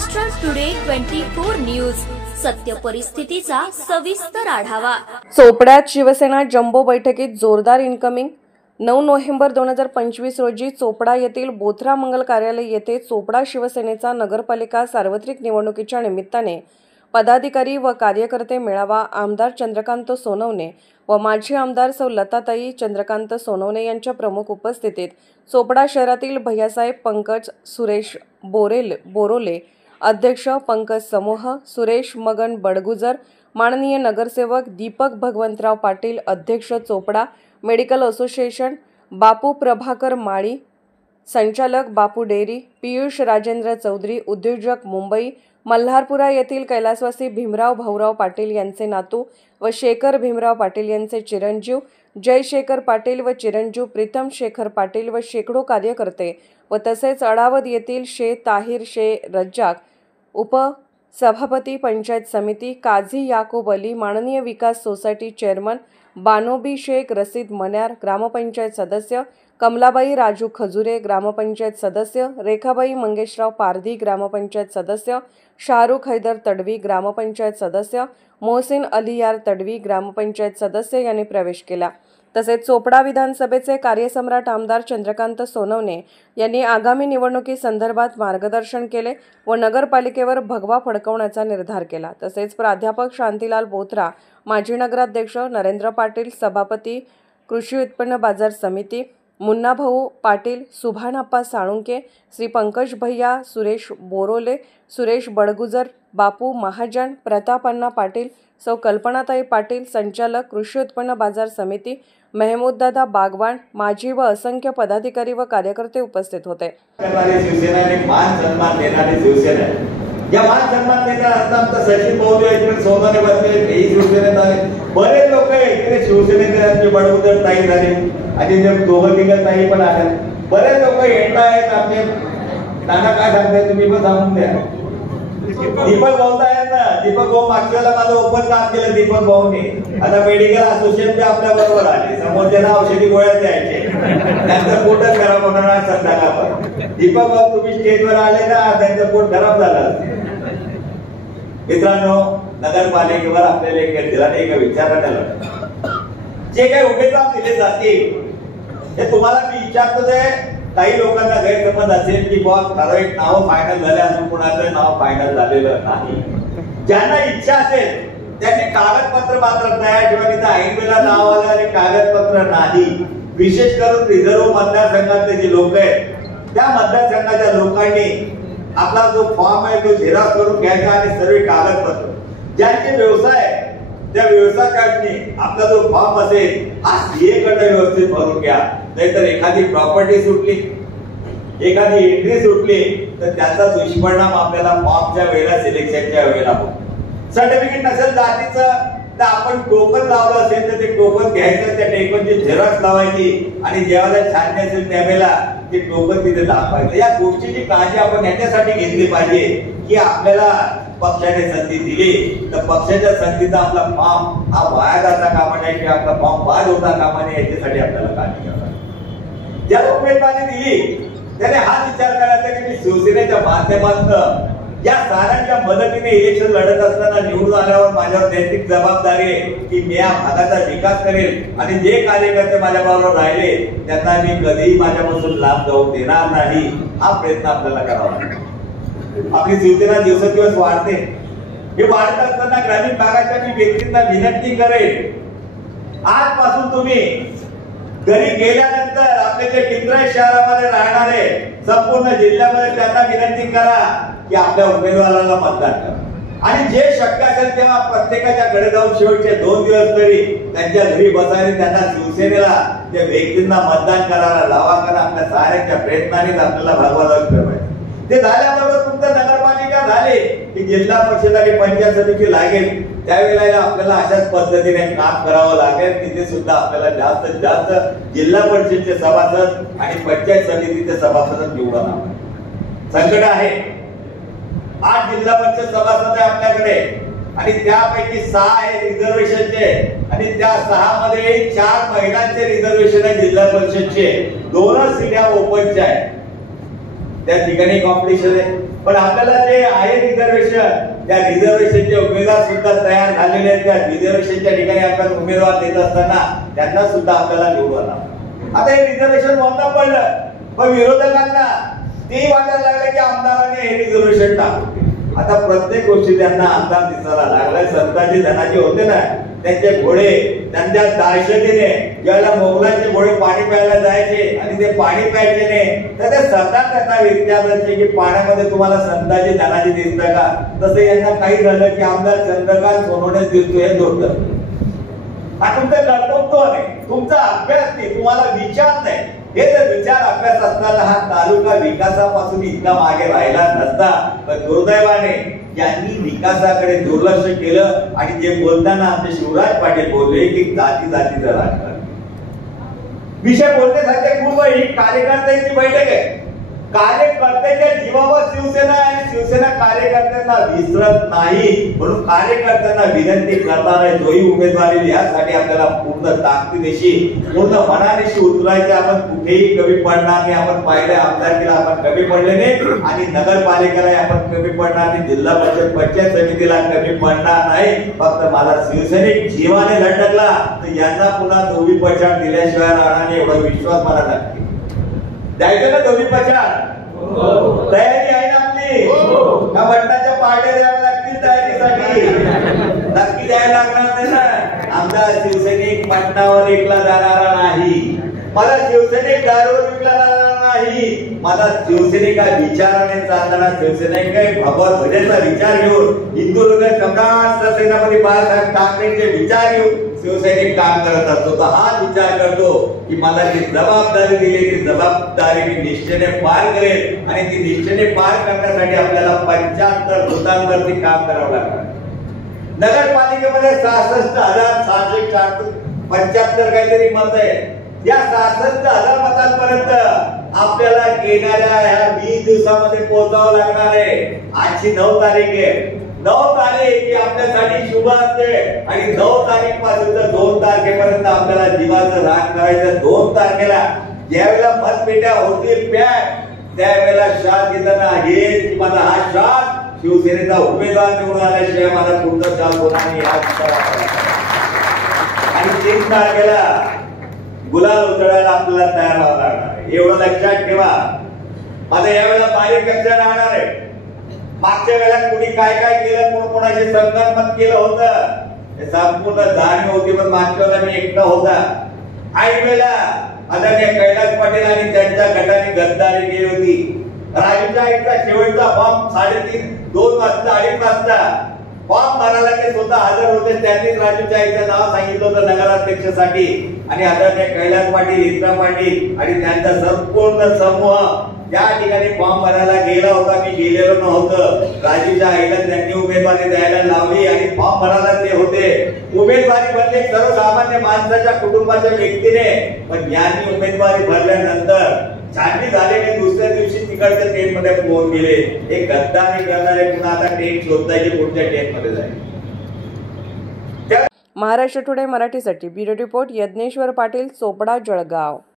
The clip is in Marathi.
महाराष्ट्र टुडे 24 न्यूज, सत्य परिस्थितीचा सविस्तर आढावा। चोपड्यात शिवसेना जम्बो बैठकीत जोरदार इनकमिंग। 9 नोव्हेंबर 2025 रोजी चोपडा येथील बोथरा मंगल कार्यालय येथे चोपडा शिवसेनेचा नगरपालिका सार्वत्रिक निवडणुकीच्या निमित्ताने पदाधिकारी व कार्यकर्ते मेळावा आमदार चंद्रकांत सोनवणे व माजी आमदार सौ लताताई चंद्रकांत सोनवणे यांच्या प्रमुख उपस्थितीत चोपडा शहरातील भैयासाहेब पंकज सुरेश बोरोले अध्यक्ष, पंकज समूह, सुरेश मगन बडगुजर, माननीय नगरसेवक दीपक भगवंतराव पाटील अध्यक्ष चोपडा मेडिकल असोसिएशन, बापू प्रभाकर माळी संचालक बापू डेअरी, पीयूष राजेंद्र चौधरी उद्योजक मुंबई, मल्हारपुरा येथील कैलासवासी भीमराव भाऊराव पाटील यांचे नातू व शेखर भीमराव पाटील यांचे चिरंजीव जय शेखर पाटील व चिरंजीव प्रीतम शेखर पाटील व शेकडो कार्यकर्ते व तसेच अडावद येथील शे ताहिर शे रज्जाक उपसभापती पंचायत समिती काझी याकूब अली, माननीय विकास सोसायटी चेअरमन बानोबी शेख रसीद मन्यार, ग्रामपंचायत सदस्य कमलाबाई राजू खजुरे, ग्रामपंचायत सदस्य रेखाबाई मंगेशराव पारधी, ग्रामपंचायत सदस्य शाहरुख हैदर तडवी, ग्रामपंचायत सदस्य मोहसिन अलियार तडवी, ग्रामपंचायत सदस्य यांनी प्रवेश केला। तसेच चोपडा विधानसभेचे कार्यसम्राट आमदार चंद्रकांत सोनवणे यांनी आगामी निवडणुकीसंदर्भात मार्गदर्शन केले व नगरपालिकेवर भगवा फडकवण्याचा निर्धार केला। तसेच प्राध्यापक शांतीलाल बोथरा, माजी नगराध्यक्ष नरेंद्र पाटील, सभापती कृषी उत्पन्न बाजार समिती मुन्नाभाऊ पाटील, सुभानप्पा साळुंके, श्री पंकज भैया, सुरेश बोरोले, सुरेश बडगुजर, बापू महाजन, प्रतापअण्णा पाटील, सौ कल्पनाताई पाटील संचालक कृषी उत्पन्न बाजार समिती, महमूददादा बागवान, माजी व असंख्य पदाधिकारी व कार्यकर्ते उपस्थित होते। या मान सन्मान देण्यात आमचा सचिन महोदय इकडे सोनाने बसले, हे शिवसेनेत आले, बरेच लोक इकडे शिवसेनेचे आमचे बडगुजर ताई झाले आणि जे दोघं तिघं ताई पण आले, बरेच लोक येणार आहेत। आमचे नाना काय सांगताय तुम्ही पण सांगून द्या। दीपक भाऊ आहेत ना, दीपक भाऊ मागच्या वेळेला माझं ओपन काम केलं दीपक भाऊने, आता मेडिकल असोसिएशन आपल्या बरोबर आले, समोरच्या औषधी गोळ्या द्यायचे, त्यांचं पोटच खराब होणार संध्याकाळ। दीपक भाऊ तुम्ही स्टेजवर आले ना, त्यांचं पोट खराब झालं। मित्रांनो, नगरपालिकेवर आपल्याला एक विचारायला जे काही उमेदवार दिले जातील ते तुम्हाला मी विचारतो ते काही लोकांना गैरसमज असेल की बॉस ठराविक नाव फायनल झाले असून कुणाचं नाव फायनल झालेलं नाही। ज्यांना इच्छा असेल त्यांनी कागदपत्र मात्र तयार ठेवा, तिथं ऐन वेळेला नाव आलं आणि कागदपत्र नाही। विशेष करून रिझर्व्ह मतदारसंघातले जे लोक आहेत त्या मतदारसंघाच्या लोकांनी आपला जो फॉर्म आहे तो झेरॉक्स करून घ्यायचा आणि सर्व कागदपत्र ज्यांचे व्यवसाय त्या व्यवसायाने आपला जो फॉर्म असेल हा सीए कडे व्यवस्थित भरून घ्या, नाहीतर एखादी प्रॉपर्टी सुटली, एखादी एंट्री सुटली तर त्याचा दुष्परिणाम आपल्याला फॉर्मच्या वेळेला सिलेक्शनच्या वेळेला होतो। सर्टिफिकेट नसेल जातीचं तर आपण टोकन लावलं असेल तर ते टोकन घ्यायचं, त्या टोकनची झेरॉक्स लावायची आणि जेव्हा छाननी असेल त्यावेळेला ते टोकन तिथे दाखवायचं। या गोष्टीची काळजी आपण याच्यासाठी घेतली पाहिजे की आपल्याला पक्षाने संधी दिली तर पक्षाच्या संधीचा आपला फॉर्म हा वाया जाता कामा नये, की आपला फॉर्म बाद होता कामा नये, याच्यासाठी आपल्याला काळजी घ्यावी लागेल। ज्या उमेदवारी दिली त्याने हा विचार करायचा की मी शिवसेनेच्या माध्यमातून या साऱ्यांच्या मदतीने इलेक्शन लढत असताना निवडून आल्यावर माझ्यावर नैतिक जबाबदारी आहे की मी या भागाचा विकास करेल आणि जे कार्यकर्ते माझ्या बरोबर राहिले त्यांना मी कधीही माझ्यापासून लांब जाऊ देणार नाही, हा प्रयत्न आपल्याला करावा लागेल। आपली शिवसेना दिवसेंदिवस वाढते, हे वाढत असताना ग्रामीण भागाच्या मी व्यक्तींना विनंती करेन, आजपासून तुम्ही घरी गेल्यानंतर आपले जे पिंपरी शहरामध्ये राहणारे संपूर्ण जिल्ह्यामध्ये त्यांना विनंती करा की आपल्या उमेदवाराला मतदान करा आणि जे शक्य असेल तेव्हा प्रत्येकाच्या घरी जाऊन शेवटचे 2 दिवस तरी त्यांच्या घरी बसायला त्यांना शिवसेनेला त्या व्यक्तींना मतदान करायला लावा, करा। आपल्या साऱ्यांच्या प्रयत्नांनीच आपल्याला भगवाला ठेवायचं। ते झाल्याबरोबर तुमचं नगरपालिका झाले की जिल्हा परिषद आणि पंचायत समिती लागेल त्यावेळेला आपल्याला अशाच पद्धतीने काम करावं लागेल। तिथे सुद्धा आपल्याला जास्तीत जास्त जिल्हा परिषदचे सभासद आणि पंचायत समितीचे सभासद निवडून आणावे। संकट आहे, 8 जिल्हा परिषद सभासद आहे आपल्याकडे आणि त्यापैकी 6 आहे रिझर्वेशनचे आणि त्या 6 मध्ये 4 महिलांचे रिझर्वेशन आहे जिल्हा परिषदचे, 2 सीट्या ओपनच्या आहेत। त्या ठिकाणी कॉम्पिटिशन आहे. पण आपल्याला जे आहे रिझर्वेशन, त्या रिझर्वेशनचे उमेदवार सुद्धा तयार झालेले आहेत. त्या रिझर्वेशनच्या ठिकाणी आपल्याला उमेदवार देत असताना त्यांना सुद्धा आपल्याला निवडून आणावं. आता हे रिझर्वेशन बंद पडलं, पण विरोधकांना ते वाटायला लागलं की आमदारांनी हे रिझर्वेशन टाकू. आता प्रत्येक गोष्टी त्यांना आमदार दिसायला लागलाय. संताजी धनाजी होते ना, त्यांचे घोडे त्यांच्या दाशतीने ज्याला मोगलांचे घोडे पाणी प्यायला जायचे आणि ते पाणी प्यायचे नाही, तर ते सरदार त्यांना विचारायचे की पाण्यामध्ये तुम्हाला संताजी धनाजी दिसतं का? तसं यांना काही झालं की आमदार चंद्रकांत सोनवणे दिसतोय. हे दोस्त हा तुमचं कर्तृत्व नाही, तुमचा अभ्यास नाही, तुम्हाला विचार नाही. हे जर विचार अभ्यास असताना हा तालुका विकासापासून इतका मागे राहिला नसता. पण दुर्दैवाने यांनी विकासाकडे दुर्लक्ष केलं आणि जे बोलताना आमचे शिवराज पाटील बोलले की जाती जातीचं राजकारण विषय बोलण्यासाठी खूप ही कार्यकर्त्यांची बैठक आहे. कार्यकर्त्याच्या जीवावर शिवसेना आणि शिवसेना कार्यकर्त्यांना विसरत नाही. म्हणून कार्यकर्त्यांना विनंती करणार आहे, जोही उमेदवारी यासाठी आपल्याला पूर्ण ताकदीनिशी पूर्ण मनानिशी उतरायचे. आपण कुठेही कमी पडणार नाही. आपण पाहिलं आमदारकीला आपण कमी पडले नाही आणि नगरपालिकेला आपण कमी पडणार नाही. जिल्हा परिषद पंचायत समितीला कमी पडणार नाही. फक्त मला शिवसैनिक जीवाने लटकला तर यांना पुन्हा दोघी पछाड दिल्याशिवाय राहणार नाही एवढा विश्वास मला नक्की. द्यायचं ना दोन्ही पछाड? तयारी आहे ना आपली? का बटनाच्या पार्ट्या द्याव्या लागतील तयारीसाठी? नक्की द्यायला लागणार नाही ना. आमचा शिवसैनिक पटनावर विकला जाणारा नाही. मला शिवसैनिक दारूवर विकला जाणार नाही. मला शिवसैनिका विचाराने चालणारा शिवसैनिक भगवत भजनचा विचार घेऊन हिंदू हृदय सम्राट सेनापती बाळासाहेब ठाकरेंचे विचार घेऊन शिवसैनिक काम करत असतो. तर हा विचार करतो की मला जी जबाबदारी दिली ती जबाबदारी मी निष्ठेने पार करेल आणि ती निष्ठेने पार करण्यासाठी आपल्याला 75 भूतांवरती काम करावं लागणार. नगरपालिकेमध्ये 66,675 काहीतरी मत आहे. या 66,000 मतांपर्यंत आपल्याला येणाऱ्या ह्या 20 दिवसामध्ये पोहोचावं लागणार आहे. आजची 9 तारीख आहे. 9 तारीख ही आपल्यासाठी शुभ असते आणि 9 तारीख पासून 2 तारखेपर्यंत आपल्याला जीवाचं रान करायचं. 2 तारखेला ज्यावेळेला मतपेट्या होतील पॅक, त्यावेळेला शाद घेताना हेच की माझा हा शाद शिवसेनेचा उमेदवार निवडून आल्याशिवाय मला पुढचा शाद होणार नाही. आणि 3 तारखेला गुलाल उधळायला आपल्याला तयार व्हावं लागणार आहे. एवढं लक्षात ठेवा. आता यावेळेला बारीक कक्षा राहणार आहे. मागच्या वेळेला कुणी काय काय केलं, कोण कोणाशी संगनमत केलं होतं हे संपूर्ण जाणीव होती. पण मागच्या वेळेला मी एकटा होता. ऐन वेळेला आदरणीय कैलास पाटील आणि त्यांच्या गटाने गद्दारी केली होती. राजूच्या आईचा शेवटचा फॉर्म 2:30 वाजता 2:30 वाजता फॉर्म भरायला ते स्वतः हजर होते. त्यांनीच राजूच्या आईचं नाव सांगितलं होतं नगराध्यक्षासाठी. आणि आदरणीय कैलास पाटील, इंद्रा पाटील आणि त्यांचा संपूर्ण समूह त्या ठिकाणी फॉर्म भरायला गेला होता. मी गेलेलो नव्हतं. राजूच्या आईला त्यांनी उमेदवारी द्यायला लावली आणि फॉर्म भरायला ते होते. उमेदवारी भरली सर्वसामान्य माणसाच्या कुटुंबाच्या व्यक्तीने. पण यांनी उमेदवारी भरल्यानंतर छाननी झालेले दुसऱ्या दिवशी तिकडच्या ट्रेन मध्ये पोहोच गेले. हे गद्दारी करणारे पुन्हा आता ट्रेन शोधताय पुढच्या ट्रेन मध्ये जाईल. महाराष्ट्र टुडे मराठीसाठी ब्युरो रिपोर्ट यज्ञेश्वर पाटील, चोपडा, जळगाव.